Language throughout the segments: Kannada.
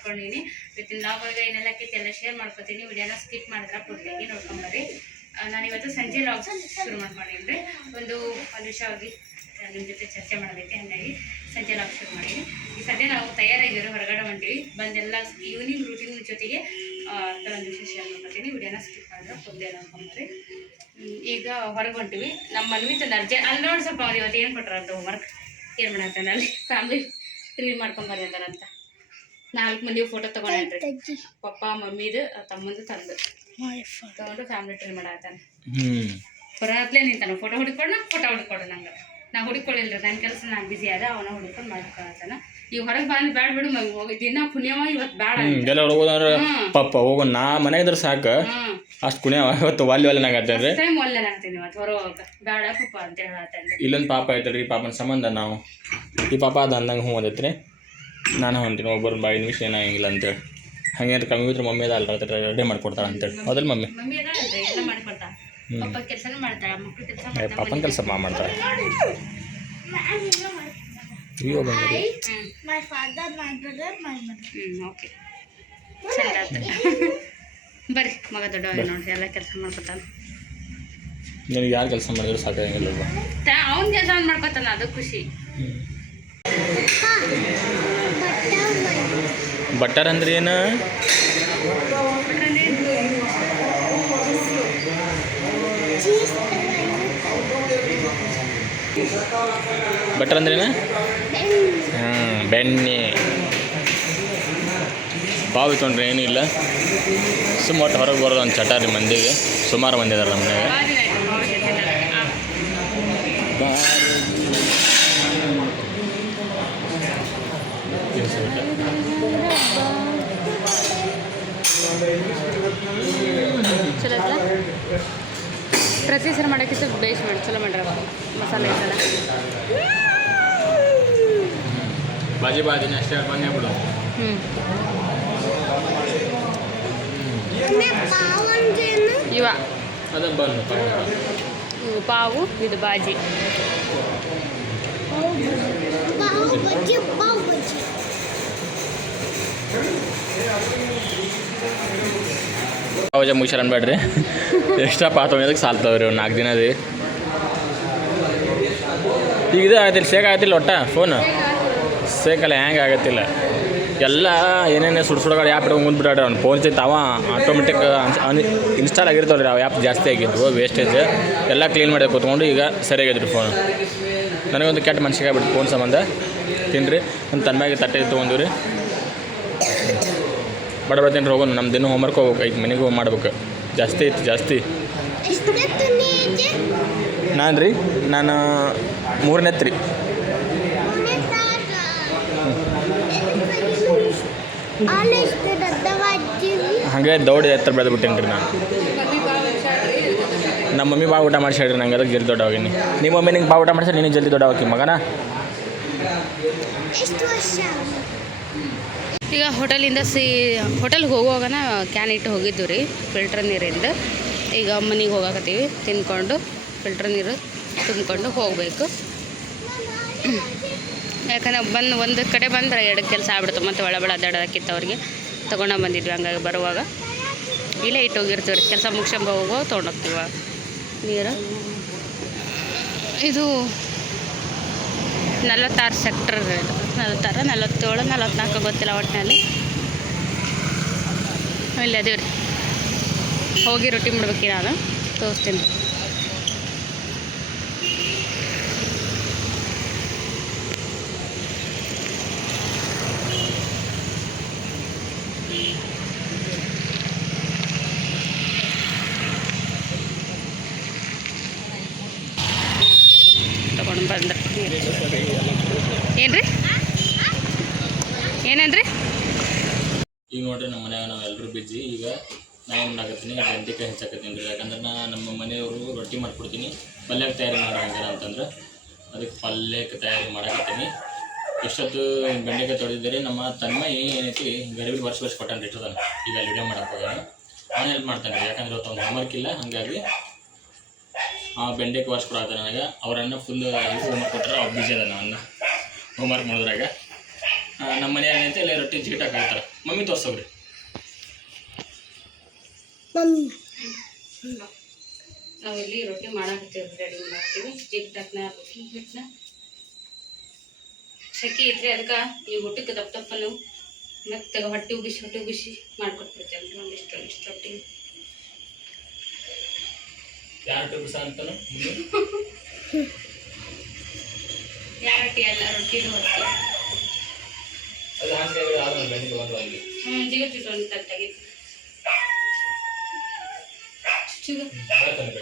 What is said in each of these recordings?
ಮಾಡ್ಕೊಂಡಿನಿ. ವಿತಿನ್ ಲಾಗ್ ಒಳಗೆ ಏನೆಲ್ಲ ಎಲ್ಲ ಶೇರ್ ಮಾಡ್ಕೊತೀನಿ. ವಿಡಿಯೋನ ಸ್ಕಿಪ್ ಮಾಡಿದ್ರೆ ಪೂರ್ತಿಯಾಗಿ ನೋಡ್ಕೊಂಬರ್ರಿ. ನಾನಿವತ್ತು ಸಂಜೆ ಲಾಗ್ ಶುರು ಮಾಡ್ಕೊಂಡಿದ್ರಿ. ಒಂದು ನಿಮಿಷ ಹೋಗಿ ನಿಮ್ಮ ಜೊತೆ ಚರ್ಚೆ ಮಾಡಬೇಕು, ಹಾಗಾಗಿ ಸಂಜೆ ಲಾಗ್ ಶುರು ಮಾಡೀನಿ. ಈ ಸದ್ಯ ನಾವು ತಯಾರಾಗಿರೋ ಹೊರಗಡೆ ಹೊಂಟೀವಿ. ಬಂದೆಲ್ಲ ಈವ್ನಿಂಗ್ ರೂಟೀನ್ ಜೊತೆಗೆ ಕೆಲವೊಂದು ವಿಷಯ ಶೇರ್ ಮಾಡ್ಕೊತೀನಿ. ವಿಡಿಯೋನ ಸ್ಕಿಪ್ ಮಾಡಿದ್ರೆ ಪೂರ್ತಿ ನೋಡ್ಕೊಂಬರ್ರಿ. ಈಗ ಹೊರಗೆ ಹೊಂಟೀವಿ. ನಮ್ಮ ಮನ್ವಿತ ಅರ್ಜೆ ಅಲ್ಲಿ ನೋಡಿ ಸ್ವಲ್ಪ ಅವ್ರು ಇವತ್ತು ಏನು ಕೊಟ್ಟಾರ ಅಂತ ಹೋಮ್ವರ್ಕ್ ಏನು ಮಾಡತ್ತಾನೆ ಅಲ್ಲಿ ಫ್ಯಾಮಿಲಿ ಟ್ರೀ ಮಾಡ್ಕೊಂಬರ್ರಿ ಅಂತಾರಂತ. 4 ಮಂದಿ ಫೋಟೋ ತೊಗೊಂಡ್ರಿ, ಪಪ್ಪ ಮಮ್ಮಿದು ತಮ್ಮಂದು ತಂದು ತೊಗೊಂಡು ಫ್ಯಾಮಿಲಿ ಟ್ರೀ ಮಾಡತ್ತಾನೆ. ಬರತ್ಲೇ ನಿಂತಾನ ಫೋಟೋ ಹುಡುಕೊಡು ನಂಗೆ. ನಾ ಹುಡುಕೊಳ್ಳಿಲ್ಲ, ನನ್ನ ಕೆಲಸ ನಾನು ಬಿಸಿ ಆದ, ಅವನ ಹುಡುಕೊಂಡು ಮಾಡ್ಕೊಳತ್ತಾನ. ಈಗ ಹೊರಗೆ ಬಂದು ಬ್ಯಾಡ ಬಿಡು ಹೋಗಿ ದಿನ ಪುಣ್ಯವ ಇವತ್ತು ಬ್ಯಾಡ ಎಲ್ಲ ಹೋಗೋದಂದ್ರೆ ಪಪ್ಪ ಹೋಗೋ ನಾ ಮನೆ ಇದ್ರೆ ಸಾಕು ಅಷ್ಟು ಕುಣಿಯವ ಇವತ್ತು ವಾಲ್ಯನಾಗತ್ತೇನ್ರಿ ಟೈಮ್ ಒಲ್ಲೆನಾಗ್ತೀನಿ ಇವತ್ತು ಹೊರ ಹೋಗಕ್ಕೆ ಬ್ಯಾಡ ಪಪ್ಪ ಅಂತ ಹೇಳತ್ತೇನೆ. ಇಲ್ಲೊಂದು ಪಾಪ ಐತಲ್ರಿ, ಪಾಪನ ಸಂಬಂಧ ನಾವು ಈ ಪಾಪ ಅದು ಅಂದಂಗೆ ಹ್ಞೂ ಅದೈತ್ರಿ. ನಾನು ಹೊಂತೀನಿ ಒಬ್ಬರು 5 ನಿಮಿಷ ಏನಾಗಿಲ್ಲ ಅಂತೇಳಿ. ಹಂಗೆ ಅಂತ ಕಮ್ಮಿ ಇದ್ರೆ ಮಮ್ಮಿ ಅದ ರೆಡಿ ಮಾಡ್ಕೊಡ್ತಾಳೆ ಅಂತೇಳಿ. ಹೌದಲ್ಲ ಮಮ್ಮಿ? ಎಲ್ಲ ಮಾಡ್ಕೊಡ್ತಾಳೆ, ಪಪ್ಪ ಕೆಲಸನೂ ಮಾಡ್ತಾಳೆ, ಮಕ್ಕಳು ಕೆಲಸ ಪಾಪನ ಕೆಲಸ ಮಾಡ್ತಾಳೆ. ಓಕೆ ಚಂದ ಆಯ್ತು. ಬರ್ರಿ ಮಗ ದೊಡ್ಡವಾಗ ನೋಡ್ರಿ ಎಲ್ಲ ಕೆಲಸ ಮಾಡ್ಕೊತಾನೆ. ನಿನಗೆ ಯಾರು ಕೆಲಸ ಮಾಡಿದ್ರು ಸಾಕಾಗಿಲ್ಲ, ಅವ್ನ ಕೆಲಸ ಅವ್ನು ಮಾಡ್ಕೊತಾನ, ಅದು ಖುಷಿ. ಬಟ್ಟರ್ ಅಂದ್ರೆ ಏನು? ಬಟರ್ ಅಂದ್ರೇನ? ಬೆಣ್ಣೆ ಬಾವು ತೊಗೊಂಡ್ರೆ ಏನೂ ಇಲ್ಲ. ಸುಮಾರು ಹೊರಗೆ ಬರೋದು ಒಂದು ಚಟ ರೀ ಮಂದಿಗೆ. ಸುಮಾರು ಮಂದಿ ಇದಾರೆ ನಮ್ಮ ಮನೆಯಾಗ. ಚಲೋ ಪ್ರತಿ ಸಲ ಮಾಡೋಕ್ಕಿಂತ ಬೇಸ್ ಮಾಡಿ ಚಲೋ ಮಾಡ್ರ ಮಸಾಲೆ ಐತಲ್ಲ. ಬಾಜಿನ ಅಷ್ಟೇ ಬಂದೇ ಬಿಡು. ಇವ ಅದು ಬಂದು ಪಾವು, ಇದು ಬಾಜಿ. ಪಾವಜ ಮುಗಿಸಾರ ಅನ್ಬೇಡ್ರಿ, ಎಕ್ಸ್ಟ್ರಾ ಪಾತ್ರೆ ಸಾಲ್ತಾವ್ರಿ ಒಂದು 4 ದಿನ ರೀ. ಈಗ ಇದು ಆಗತ್ತಿಲ್ಲ, ಸೇಕ್ ಆಗತ್ತಿಲ್ಲ ಒಟ್ಟ ಫೋನು ಸೇಕಲ್ಲ, ಹ್ಯಾಂಗೆ ಆಗತ್ತಿಲ್ಲ. ಎಲ್ಲ ಏನೇನು ಸುಡ್ಸುಡಗಳು ಆ್ಯಪ್ ಇಟ್ಕೊಂಡು ಮುಂದ್ಬಿಟ್ಟಾಡ್ರಿ. ಅವ್ನು ಫೋನ್ ಸಹಿತ ಅವ ಆಟೋಮೆಟಿಕ್ ಇನ್ಸ್ಟಾಲ್ ಆಗಿರ್ತಾವ್ರಿ. ಆ ಆ್ಯಪ್ ಜಾಸ್ತಿ ಆಗಿದ್ವು, ವೇಸ್ಟೇಜ್ ಎಲ್ಲ ಕ್ಲೀನ್ ಮಾಡಿ ಕೂತ್ಕೊಂಡು ಈಗ ಸರಿಯಾಗಿದ್ರಿ ಫೋನು. ನನಗೊಂದು ಕೆಟ್ಟ ಮನ್ಸಿಗೆ ಆಗ್ಬಿಟ್ಟು ಫೋನ್ ಸಂಬಂಧ. ತಿನ್ನಿರಿ ಒಂದು ತನ್ಮಾಗಿ ತಟ್ಟೆ ತೊಗೊಂಡಿವ್ರಿ. ಬಡಬಡ್ತೀನಿ ರೀ, ಹೋಗೋಣ. ನಮ್ಮ ದಿನ ಹೋಮ್ವರ್ಕ್ ಹೋಗ್ಬೇಕು, 5 ಮನೆಗೆ ಹೋಗಿ ಮಾಡ್ಬೇಕು. ಜಾಸ್ತಿ ಐತಿ ಜಾಸ್ತಿ. ನಾನು 3ನೇತ್ ರೀ. ಹಾಗೆ ದೌಡಿ ಎತ್ತರ ಬೆಳೆದು ಬಿಟ್ಟೇನಿ ರೀ ನಾನು. ನಮ್ಮ ಮಮ್ಮಿ ಭಾಳ ಊಟ ಮಾಡಿಸಿ ಹೇಳ್ರಿ ನಂಗೆ, ಅದಕ್ಕೆ ಜಲ್ದಿ ದೊಡ್ಡವಾಗಿನಿ. ನಿಮ್ಮ ಮಮ್ಮಿ ನಿಂಗೆ ಭಾಳ ಊಟ ಮಾಡಿಸಿ ನೀನು ಜಲ್ದಿ ದೊಡ್ಡವಾಗಿ ಮಗನ. ಈಗ ಹೋಟೆಲ್ಗೆ ಹೋಗುವಾಗನ ಕ್ಯಾನ್ ಇಟ್ಟು ಹೋಗಿದ್ದು ರೀ ಫಿಲ್ಟರ್ ನೀರಿಂದ. ಈಗ ಮನೆಗೆ ಹೋಗಾಕತ್ತೀವಿ, ತಿನ್ಕೊಂಡು ಫಿಲ್ಟರ್ ನೀರು ತುಂಬಿಕೊಂಡು ಹೋಗಬೇಕು. ಯಾಕಂದ್ರೆ ಒಂದು ಕಡೆ ಬಂದ್ರೆ 2 ಕೆಲಸ ಆಗ್ಬಿಡ್ತು. ಮತ್ತು ಒಳಬಳ ಅಡ್ಡಾಡೋದಕ್ಕಿಂತ ಅವ್ರಿಗೆ ತೊಗೊಂಡು ಬಂದಿದ್ವಿ. ಹಂಗಾಗಿ ಬರುವಾಗ ಇಲ್ಲೇ ಇಟ್ಟು ಹೋಗಿರ್ತೀವಿ ರೀ. ಕೆಲಸ ಮುಗಿಸ್ಕೊಂಬ ಹೋಗೋ ತೊಗೊಂಡೋಗ್ತೀವಿ ನೀರು. ಇದು 46 ಸೆಕ್ಟರ್ ಇದು, 46, 47, 44 ಗೊತ್ತಿಲ್ಲ ಒಟ್ಟಿನಲ್ಲಿ. ಇಲ್ಲಿ ಅದೇ ರೀ, ಹೋಗಿ ರೊಟ್ಟಿ ಮಾಡ್ಬೇಕು. ನಾನು ತೋರಿಸ್ತೀನಿ. ತಗೊಂಡು ಬಂದ್ರೆ ಏನ್ರಿ ಏನೇನ್ರಿ? ಈಗ ನೋಡ್ರಿ ನಮ್ಮ ಮನ್ಯಾಗ ನಾವು ಎಲ್ಲರೂ ಬಿಜ್ಜಿ. ಈಗ ನಾ ಏನು ಮಾಡಾಕತ್ತೀನಿ, ಬೆಂಡೆಕಾಯಿ ಹೆಚ್ಚಾಕತ್ತೀನಿ ರೀ. ಯಾಕಂದ್ರೆ ನಮ್ಮ ಮನೆಯವರು ರೊಟ್ಟಿ ಮಾಡಿಕೊಡ್ತೀನಿ, ಪಲ್ಯಕ್ಕೆ ತಯಾರಿ ಮಾಡೋಂಗಿಲ್ಲ ಅಂತಂದ್ರೆ ಅದಕ್ಕೆ ಪಲ್ಯಕ್ಕೆ ತಯಾರಿ ಮಾಡಾಕತ್ತೀನಿ. ಎಷ್ಟೊತ್ತು ಬೆಂಡೆಕಾಯಿ ತೊಳೆದಿದ್ದೀರಿ. ನಮ್ಮ ತನ್ಮಯಿ ಏನೈತಿ ಗರಿಬಿಗೆ ವರ್ಷ ಕೊಟ್ಟಾನ ಇಟ್ಟದಾನ. ಈಗ ಅಲ್ಲಿ ವಿಡಿಯೋ ಮಾಡಕ್ಕೆ ಹೋಗೋಣ, ಅವನು ಹೆಲ್ಪ್ ಮಾಡ್ತಾನೆ ರೀ. ಯಾಕಂದ್ರೆ ಇವತ್ತು ಅವ್ನು ಹೋಮ್ವರ್ಕ್ ಇಲ್ಲ, ಹಾಗಾಗಿ ಬೆಂಡೆಕಾಯಿ ವರ್ಷ ನನಗೆ. ಅವರನ್ನ ಫುಲ್ ಹೋಮ್ವರ್ಕ್ ಕೊಟ್ಟರೆ ಅವ್ರು ಬಿಜಿ ಅದ. ನನ್ನ ಹೋಮ್ವರ್ಕ್ ಮಾಡೋದ್ರಾಗ ನಮ್ಮ ಮನೆ ಏನೈತೆ ಅಲ್ಲಿ ರೊಟ್ಟಿ ಜಿಗಿಟ್ ಹಾಕಿರ್ತಾರೆ. ಮಮ್ಮಿ ತೋರ್ಸೋಗ್ರಿ. ನಾವಿಲ್ಲಿ ರೊಟ್ಟಿ ಮಾಡಾಕತ್ತೀವಿ, ರೆಡಿ ಮಾಡ್ತೀವಿ. ಜಿಗಿಟ್ನ ರೊಟ್ಟಿ ಹಿಟ್ಟನ್ನ ಸೆಕೆ ಇದ್ರೆ ಅದಕ್ಕೆ ಈ ಊಟಕ್ಕೆ ದಪ್ಪನು ಮತ್ತೆ ಹೊಟ್ಟೆ ಉಗಿಸಿ ಮಾಡ್ಕೊಟ್ಬಿಡ್ತೇವೆ. ಒಂದಿಷ್ಟು ರೊಟ್ಟಿ ಯಾರು ಟುಬ್ಸ ಅಂತಾನು ರೊಟ್ಟಿ ಎಲ್ಲ ರೊಟ್ಟಿದು ಹೊಟ್ಟಿ ಅದು ಹಾಕಿದ್ರೆ ಯಾರು ಬೆಣ್ಣೆ ತಗೊಂಡು ಅಲ್ಲಿ ಜಿಗಿಟ್ಟಿಟ್ಟು ಒಂದು ತಟ್ಟಾಗಿತ್ತು.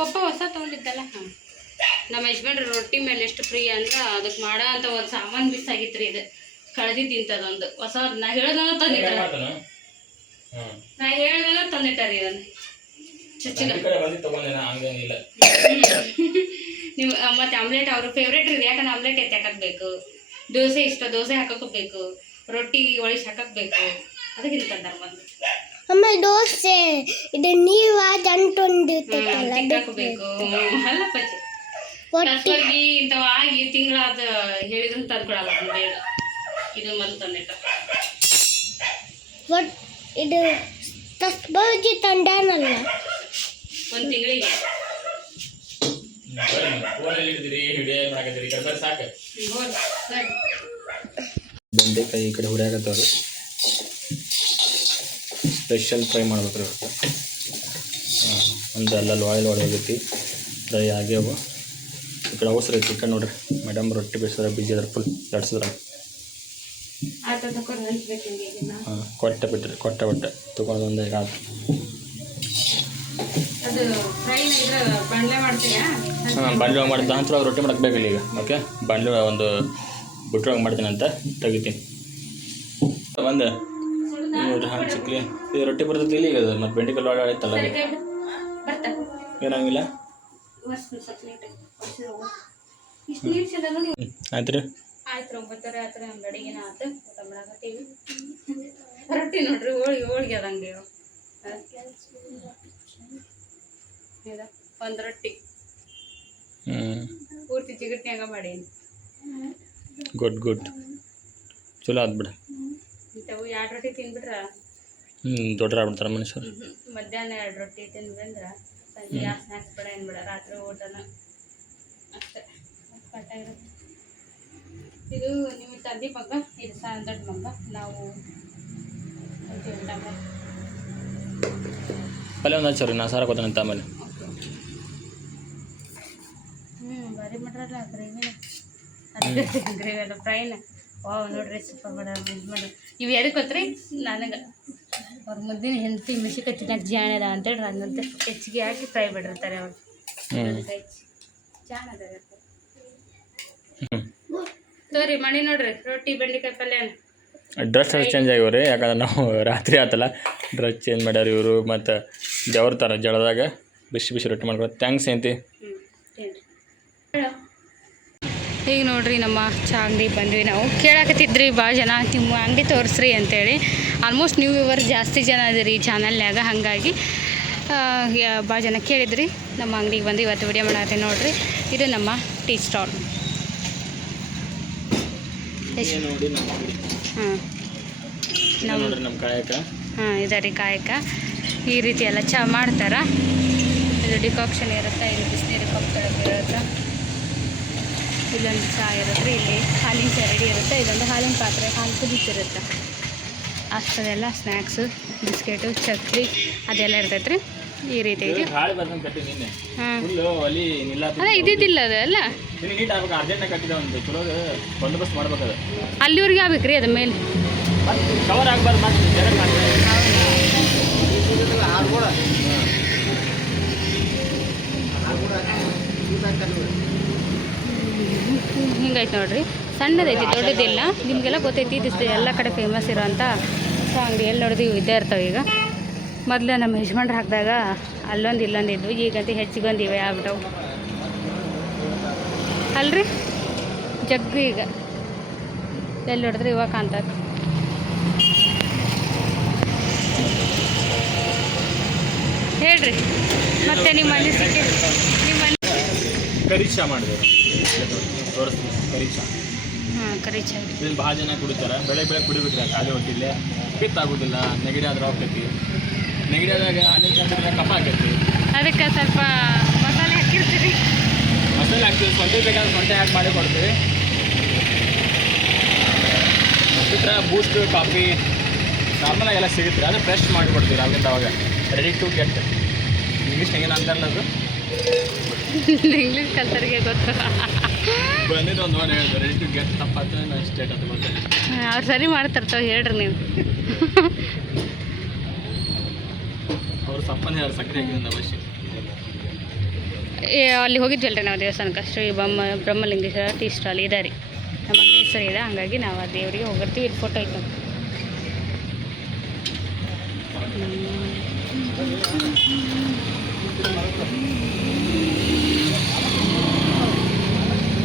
ಪಪ್ಪ ಹೊಸ ತೊಗೊಂಡಿದ್ದಲ್ಲ. ನಮ್ಮ ಯಜಮಾನ್ರು ರೊಟ್ಟಿ ಮೇಲೆ ಎಷ್ಟು ಪ್ರಿಯ ಅಂದ್ರೆ ಅದಕ್ಕೆ ಮಾಡೋ ಅಂತ ಒಂದು ಸಾಮಾನು ಮಿಸ್ ಆಗಿತ್ತು ರೀ. ಇದು ಕಳೆದಿದ್ದಿಂತದೊಂದು ಹೊಸ ನಾ ಹೇಳ್ದ ತಂದಿಟ್ಟಾರ ಇದನ್ನು ನೀವು. ಮತ್ತೆ ಆಮ್ಲೆಟ್ ಅವ್ರ ಫೇವ್ರೇಟ್ ಇದೆ, ಯಾಕಂದ್ರೆ ಆಮ್ಲೆಟ್ ಎತ್ತಿ ಹಾಕಬೇಕು, ದೋಸೆ ಇಷ್ಟ ದೋಸೆ ಹಾಕಬೇಕು, ರೊಟ್ಟಿ ಒಳಗೆ ಹಾಕಬೇಕು, ಅದಕ್ಕೆ ತಂದಾರ ಬಂದು ಅಮ್ಮ ದೋಸೆ ಇದು ನೀವು ಹಾಕಬೇಕು. ಅಲ್ಲ ಪಚ್ಚಿ ಇಂಥವು ಆಗಿ ತಿಂಗಳಾದ ಹೇಳಿದ್ರು ತಂದ್ಕೊಡಲ್ಲ ಬೇಗ. ಇದು ಮೊದಲು ತಂದಿಟ್ಟ ಇದು ತಸ್ಬೌಜಿ ತಂಡನಲ್ಲ ಒಂದು ತಿಂಗಳಿಗೆ ಬೆಂಡೆಕಾಯಿ ಈ ಕಡೆ ಹುರಿಯಾಕತ್ತವ್ರು. ಸ್ಪೆಷಲ್ ಫ್ರೈ ಮಾಡ್ಬೇಕ್ರಿ ಇವತ್ತು. ಒಂದು ಅಲ್ಲಲ್ಲಿ ಆಯಿಲ್ ಒಳಗೈತಿ, ಫ್ರೈ ಆಗ್ಯಾವ. ಈ ಕಡೆ ಅವಸರ ಐತಿ. ಈ ಕಡೆ ನೋಡ್ರಿ ಮೇಡಮ್ ರೊಟ್ಟಿ ಬೇಯಿಸಿದ್ರೆ ಬಿಜಿ ಅದ್ರ ಫುಲ್ ಲಡ್ಸಿದ್ರೆ ಹಾಂ ಕೊಟ್ಟೆ ಬಿಟ್ರಿ ಕೊಟ್ಟೆ ತೊಗೊಂಡು ಒಂದು ಈಗ ಆಯ್ತು. ಹಾಂ ಬಾಂಡ್ಲಿ ಒಳಗೆ ಮಾಡಿದ ನಂತರ ರೊಟ್ಟಿ ಮಾಡಕ್ಕೆ ಬೇಕಿಲ್ಲ ಈಗ. ಓಕೆ ಬಾಂಡ್ಲಿ ಒಂದು ಬುಟ್ರೊಳಗೆ ಮಾಡ್ತೀನಿ ಅಂತ ತೆಗಿತೀನಿ. ಒಂದು ನೋಡ್ರಿ ಹಾಂ ಚಿಕ್ಲಿ ಇದು ರೊಟ್ಟಿ ಬರ್ತೈತಿ ಇಲ್ಲಿ. ಈಗ ಮತ್ತು ಬೆಂಡೆಕಾಯಿ ಒಳಗೆ ಆಯ್ತಲ್ಲ ಏನಾಗಿಲ್ಲ. ಆಯ್ತು ರೀ ಆಯ್ತು 9:30 ಆಯ್ತು. ನಮ್ಮ ಅಡಿಗೆನ ಆಯ್ತು, ಊಟ ಮಾಡಾಕತ್ತೀವಿ. ರೊಟ್ಟಿ ನೋಡ್ರಿ ಹೋಳಿಗೆ ಅದಂಗೆ ಒಂದು ರೊಟ್ಟಿ ಪೂರ್ತಿ ಜಿಗಟ್ನ್ಯಾಗ ಮಾಡೀನಿ. ಗುಡ್ ಚಲೋ ಆದ್ ಬಿಡ. ಇಂಥವು 2 ರೊಟ್ಟಿ ತಿಂದ್ಬಿಟ್ರ ದೊಡ್ಡ ಆಗ್ಬಿಡ್ತಾರೆ ಮನುಷ್ಯರು. ಮಧ್ಯಾಹ್ನ 2 ರೊಟ್ಟಿ ತಿಂದ್ರಂದ್ರೆ ಸಂಜೆ ಯಾವ ಸ್ನ್ಯಾಕ್ಸ್ ಬೇಡ ಏನು ಬೇಡ, ರಾತ್ರಿ ಊಟನ ಅಷ್ಟೇ ಕಟ್ಟ ಇರುತ್ತೆ. ಇದು ನಿಮ್ಮ ತಂದೆ ಮಗ, ಇದು ದೊಡ್ಡ ಮಗ, ನಾವು ಪಲ್ಯ ಒಂದು ಹಚ್ಚರಿ ನಾ ಸಾರ ಕೊತ್ತಾನಂತ ಆಮೇಲೆ. ಭಾರಿ ಮಾಡ್ರಲ್ಲ ಗ್ರೇವಿ ಎಲ್ಲ ಫ್ರೈನ. ವಾವ್ ನೋಡ್ರಿ ಸೂಪರ್ ಮಾಡೋದು ಇದು ಮಾಡೋದು. ಇವು ಎದಕ್ಕೆ ಗೊತ್ತ್ರಿ ನನಗೆ ಅವ್ರ ಮುದ್ದಿನ ಹೆಂಡತಿ ಮಿಶಿಕ ತಿನ್ನಕ್ಕೆ ಜಾಣದ ಅಂತೇಳಿ ಹಂಗಂತ ಹೆಚ್ಚಿಗೆ ಹಾಕಿ ಫ್ರೈ ಮಾಡಿರ್ತಾರೆ ಅವ್ರು. ಜಾಣದ ತೋರಿ ಮಾಡಿ ನೋಡ್ರಿ ರೊಟ್ಟಿ ಬೆಂಡೆಕಾಯಿ ಪಲ್ಯ. ಡ್ರೆಸ್ ಚೇಂಜ್ ಆಗ್ಯಾವ್ರಿ, ಯಾಕಂದ್ರೆ ನಾವು ರಾತ್ರಿ ಆತಲ್ಲ ಡ್ರೆಸ್ ಚೇಂಜ್ ಮಾಡ್ಯಾರ ಇವರು. ಮತ್ತು ಜವರ್ತಾರೆ ಜಳದಾಗ ಬಿಸಿ ರೊಟ್ಟಿ ಮಾಡ್ಕೊಳ. ಥ್ಯಾಂಕ್ಸ್ ಏನಂತಿ. ಈಗ ನೋಡ್ರಿ ನಮ್ಮ ಚಾ ಅಂಗಡಿಗೆ ಬಂದ್ವಿ. ನಾವು ಕೇಳಾಕತ್ತಿದ್ರಿ ಭಾಳ ಜನ ನಿಮ್ಮ ಅಂಗಡಿ ತೋರಿಸ್ರಿ ಅಂತೇಳಿ. ಆಲ್ಮೋಸ್ಟ್ ನ್ಯೂ ವ್ಯೂವರ್ ಜಾಸ್ತಿ ಜನ ಅದಿರಿ ಈ ಚಾನಲ್ನಾಗ, ಹಾಗಾಗಿ ಭಾಳ ಜನ ಕೇಳಿದ್ರಿ. ನಮ್ಮ ಅಂಗಡಿಗೆ ಬಂದು ಇವತ್ತು ವಿಡಿಯೋ ಮಾಡಾಕತ್ತೀನಿ ನೋಡ್ರಿ. ಇದು ನಮ್ಮ ಟೀ ಸ್ಟಾಲ್. ಹಾಂ ಇದೆ ರೀ ಕಾಯಕ. ಈ ರೀತಿ ಎಲ್ಲ ಚಹಾ ಮಾಡ್ತಾರೆ. ಇದು ಡಿಕಾಕ್ಷನ್ ಇರುತ್ತೆ, ಇಲ್ಲಿ ಬಿಸಿನೀರು ಕಪ್ ತೊಳಗೆ ಇರುತ್ತೆ, ಇಲ್ಲೊಂದು ಚಹಾ ಇರುತ್ತೆ, ಇಲ್ಲಿ ಹಾಲಿನ ಚಹಾ ರೆಡಿ ಇರುತ್ತೆ, ಇದೊಂದು ಹಾಲಿನ ಪಾತ್ರೆ ಹಾಲು ಕುದಿತಿರುತ್ತೆ. ಅಷ್ಟದೆಲ್ಲ ಸ್ನ್ಯಾಕ್ಸು ಬಿಸ್ಕೆಟು ಚಕ್ಲಿ ಅದೆಲ್ಲ ಇರ್ತೈತೆ ರೀ. ಈ ರೀತಿ ಐತಿ. ಹಾಂ ಅಲ್ಲ ಇದ್ದಿದ್ದಿಲ್ಲ ಅದೆಲ್ಲ ಅಲ್ಲಿವರೆಗೆ ಆಗ್ಬೇಕು ರೀ ಅದ ಮೇಲೆ ಹಿಂಗೈತೆ ನೋಡ್ರಿ. ಸಣ್ಣದೈತಿ, ದೊಡ್ಡದಿಲ್ಲ. ನಿಮಗೆಲ್ಲ ಗೊತ್ತೈತಿ ಇದು ಎಲ್ಲ ಕಡೆ ಫೇಮಸ್ ಇರೋಂಥ ಚಹಾ ಅಂಗಡಿ. ಎಲ್ಲಿ ನೋಡಿದ್ವಿ ಇದ್ದೇ ಇರ್ತಾವೆ. ಈಗ ಮೊದಲು ನಮ್ಮ ಯಜಮಾನ್ರು ಹಾಕಿದಾಗ ಅಲ್ಲೊಂದು ಇಲ್ಲೊಂದು ಇದ್ವು, ಈಗಂತೂ ಹೆಚ್ಚಿಗೊಂದು ಇವೆ ಆಗ್ಬಿಟ್ಟವು ಅಲ್ರಿ ಜಗ್ಗು. ಈಗ ಎಲ್ಲಿ ನೋಡಿದ್ರೆ ಇವಾಗ ಕಾಣ್ತದೆ. ಹೇಳ್ರಿ ಮತ್ತೆ ನಿಮ್ಮ ಅನಿಸಿಕೆ. ನಿಮ್ಮ ಪರೀಕ್ಷೆ ಮಾಡಿದೆ ಪರೀಕ್ಷಾ ಹಾಂ ಕರಿ ಚಹಾ ಇದನ್ನು ಭಾಳ ಜನ ಕುಡಿತಾರೆ. ಬೆಳಗ್ಗೆ ಕುಡಿಬೇಕ್ರಿ ಖಾಲಿ ಹೊಟ್ಟಿಲೆ ಪಿತ್ ಆಗೋದಿಲ್ಲ. ನೆಗಡಿ ಆದ್ರೆ ಹೋಗ್ತೈತಿ. ನೆಗಡಿ ಆದಾಗ ಹಾಲಿನ ಚಹಾ ಕುಡಿದ್ರೆ ಕಫ ಆಗೈತಿ. ಅದಕ್ಕೆ ಸ್ವಲ್ಪ ಮಸಾಲೆ ಹಾಕಿರ್ತೀರಿ. ಮಸಾಲೆ ಹಾಕ್ತೀವಿ, ಸೊಂಟೆ ಬೇಕಾದ್ರೆ ಸೊಂಟೆ ಹಾಕಿ ಮಾಡಿ ಕೊಡ್ತೀವಿ. ಬಿಟ್ಟರೆ ಬೂಸ್ಟ್ ಕಾಫಿ ನಾರ್ಮಲಾಗಿ ಎಲ್ಲ ಸಿಗುತ್ತೆ. ಅದು ಫ್ರೆಶ್ ಮಾಡಿ ಕೊಡ್ತೀವಿ ಅಲ್ಲಿಂದ ಅವಾಗ. Ready to get. ಇಂಗ್ಲೀಷ್ನಾಗ ಏನು ಅಂತಾರಲ್ಲ ಅದು ಇಂಗ್ಲೀಷ್ ಕಲ್ತರಿಗೆ ಗೊತ್ತು. ಬಂದಿದ್ದು ಒಂದು ಓನ್ ಹೇಳಿದ್ರು ರೆಡಿ ಟು ಗೆಟ್. ತಪ್ಪಾಯ್ತು ನಾನು ಸ್ಟೇಟ್ ಅದು ಗೊತ್ತಿಲ್ಲ. ಅವ್ರು ಸರಿ ಮಾಡ್ತಾರ್ತಾವ ಹೇಳ್ರಿ ನೀವು. ಅವರು ಸಪ್ಪನೆ ಹೇಳಿ ಸಕ್ಕರೆ ಹಾಕಿದ್ರಿಂದ ಅವಶ್ಯ. ಅಲ್ಲಿ ಹೋಗಿದ್ವಲ್ರಿ ನಾವು ದೇವಸ್ಥಾನಕ್ಕೆ ಶ್ರೀ ಬ್ರಹ್ಮಲಿಂಗೇಶ್ವರ ಟೀ ಸ್ಟಾಲ್ ಇದೆ ರೀ. ನಮ್ಮ ಅಂಗಡಿ ಹೆಸರು ಇದೆ, ಹಂಗಾಗಿ ನಾವು ಆ ದೇವರಿಗೆ ಹೋಗಿರ್ತೀವಿ. ಇಲ್ಲಿ ಫೋಟೋ ಐತೆ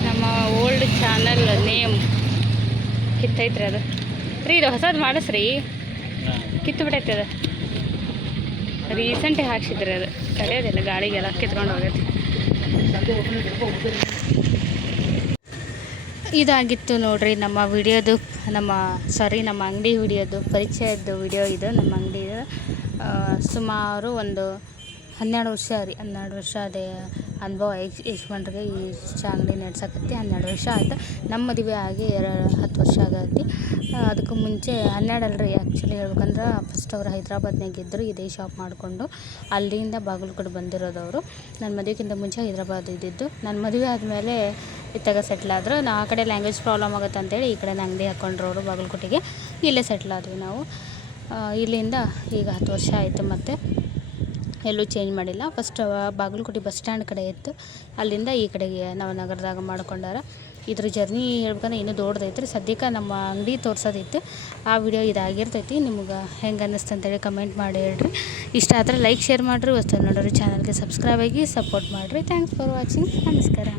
ನಮ್ಮ ಓಲ್ಡ್ ಚಾನಲ್ ನೇಮ್ ಕಿತ್ತೈತ್ರಿ ಅದು ರೀ. ಇದು ಹೊಸದು ಮಾಡಿಸ್ರಿ, ಕಿತ್ತು ಬಿಟ್ಟೈತೆ ಅದು. ರೀಸೆಂಟಾಗಿ ಹಾಕ್ಸಿದ್ರಿ ಅದು. ಕಡಿಯೋದಿಲ್ಲ, ಗಾಳಿಗೆಲ್ಲ ಕಿತ್ಕೊಂಡು ಹೋಗೈತಿ. ಇದಾಗಿತ್ತು ನೋಡ್ರಿ ನಮ್ಮ ವಿಡಿಯೋದು, ನಮ್ಮ ಅಂಗಡಿ ವಿಡಿಯೋದು ಪರಿಚಯದ್ದು ವಿಡಿಯೋ ಇದು. ನಮ್ಮ ಅಂಗಡಿ ಸುಮಾರು ಒಂದು 12 ವರ್ಷ ರೀ. 12 ವರ್ಷ ಅದೇ ಅನುಭವ ಯಜಮಾನ್ರಿಗೆ ಈ ಅಂಗಡಿ ನಡ್ಸಕತ್ತಿ. 12 ವರ್ಷ ಆಯ್ತು. ನಮ್ಮ ಮದುವೆ ಆಗಿ 10 ವರ್ಷ ಆಗೈತಿ. ಅದಕ್ಕೂ ಮುಂಚೆ 12 ಅಲ್ರಿ ಆ್ಯಕ್ಚುಲಿ ಹೇಳ್ಬೇಕಂದ್ರೆ ಫಸ್ಟ್ ಅವ್ರು ಹೈದ್ರಾಬಾದ್ನಾಗ ಇದ್ದರು. ಇದೇ ಶಾಪ್ ಮಾಡಿಕೊಂಡು ಅಲ್ಲಿಂದ ಬಾಗಲಕೋಟೆ ಬಂದಿರೋದವರು. ನನ್ನ ಮದುವೆಗಿಂತ ಮುಂಚೆ ಹೈದ್ರಾಬಾದ್ ಇದ್ದಿದ್ದು. ನನ್ನ ಮದುವೆ ಆದಮೇಲೆ ಇತ್ತಾಗ ಸೆಟ್ಲ್ ಆದರು. ಆ ಕಡೆ ಲ್ಯಾಂಗ್ವೇಜ್ ಪ್ರಾಬ್ಲಮ್ ಆಗುತ್ತೆ ಅಂತೇಳಿ ಈ ಕಡೆ ಅಂಗಡಿ ಹಾಕ್ಕೊಂಡ್ರು ಅವರು ಬಾಗಲಕೋಟೆಗೆ. ಇಲ್ಲೇ ಸೆಟ್ಲ್ ಆದ್ವಿ ನಾವು. ಇಲ್ಲಿಂದ ಈಗ 10 ವರ್ಷ ಆಯಿತು. ಮತ್ತು ಎಲ್ಲೂ ಚೇಂಜ್ ಮಾಡಿಲ್ಲ. ಫಸ್ಟ್ ಬಾಗಲಕೋಟೆ ಬಸ್ ಸ್ಟ್ಯಾಂಡ್ ಕಡೆ ಇತ್ತು, ಅಲ್ಲಿಂದ ಈ ಕಡೆಗೆ ನಾವು ನಗರದಾಗ ಮಾಡ್ಕೊಂಡಾರ. ಇದ್ರ ಜರ್ನಿ ಹೇಳ್ಬೇಕಂದ್ರೆ ಇನ್ನೂ ದೊಡ್ಡದೈತ್ರಿ. ಸದ್ಯಕ್ಕೆ ನಮ್ಮ ಅಂಗಡಿ ತೋರ್ಸೋದೈತಿ. ಆ ವಿಡಿಯೋ ಇದಾಗಿರ್ತೈತಿ. ನಿಮ್ಗೆ ಹೆಂಗೆ ಅನ್ನಿಸ್ತು ಅಂತೇಳಿ ಕಮೆಂಟ್ ಮಾಡಿ ಹೇಳ್ರಿ. ಇಷ್ಟ ಆದರೆ ಲೈಕ್ ಶೇರ್ ಮಾಡಿರಿ. ಹೊಸ ನೋಡೋರು ಚಾನಲ್ಗೆ ಸಬ್ಸ್ಕ್ರೈಬ್ ಆಗಿ ಸಪೋರ್ಟ್ ಮಾಡಿರಿ. Thanks for watching. ನಮಸ್ಕಾರ.